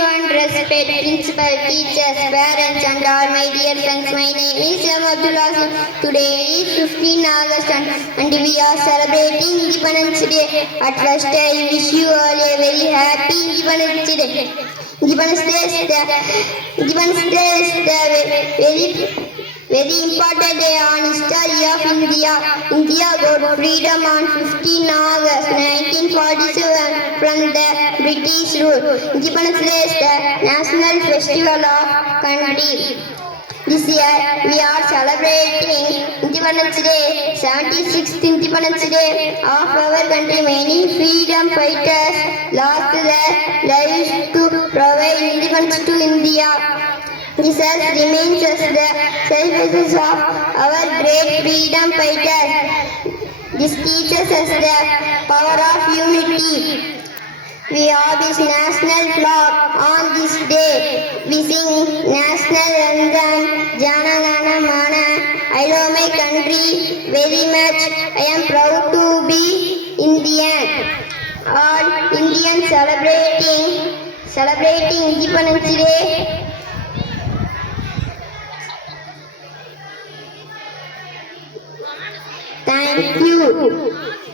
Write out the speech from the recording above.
and respect principal, teachers, parents and all my dear friends. My name is Abdul Azim. Today is 15 August and we are celebrating Independence Day. At first I wish you all a very happy Independence Day. Independence Day is the very important day on history of India. India got freedom on 15 August 1947 from the British rule. Independence Day is the national festival of country. This year we are celebrating Independence Day, 76th Independence Day of our country. Many freedom fighters lost their lives to provide independence to India. This remains as the sacrifices of our great freedom fighters. This teaches us the power of unity. We have this national flag on this day. We sing national anthem, Jana Gana Mana. I love my country very much. I am proud to be Indian. All Indians celebrating Independence Day. Thank you.